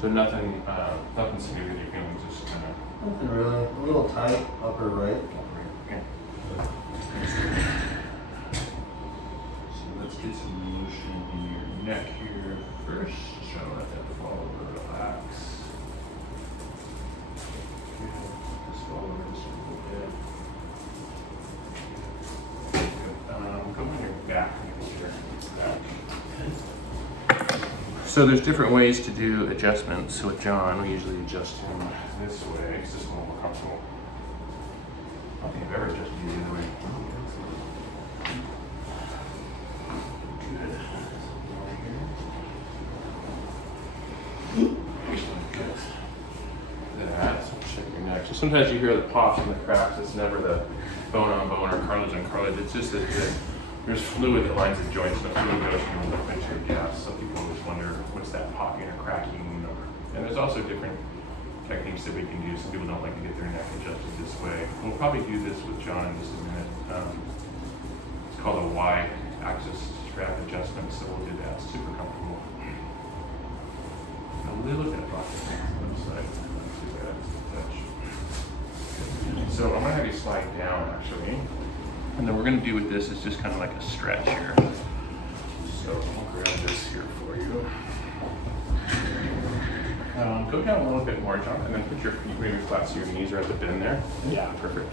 So nothing, nothing significant you're feeling, just kind of. Nothing really. A little tight, upper right. Okay. So let's get some motion in your neck here first. Just try to let that fall over, relax. Good. Just fall over just a little bit. Good. Go on your back here. So there's different ways to do adjustments. So with John, we usually adjust him this way. It's just a little more comfortable. I don't think I've ever adjusted you the other way. Good. That. So check your neck. So sometimes you hear the pops and the cracks. It's never the bone on bone or cartilage on cartilage. It's just that there's fluid that lines the joints, and the fluid goes from the into your gaps. Some people always wonder what's that popping or cracking. And there's also different techniques that we can do. Some people don't like to get their neck adjusted this way. We'll probably do this with John in just a minute. It's called a Y-axis strap adjustment, so we'll do that. It's super comfortable. A little bit of pocket on the side. Not too bad. Touch. So I'm gonna have you slide down actually. And then we're going to do with this is just kind of like a stretch here. So I'll grab this here for you. Go down a little bit more, John, and then put your feet maybe flat so your knees are at the bend there. Yeah, perfect.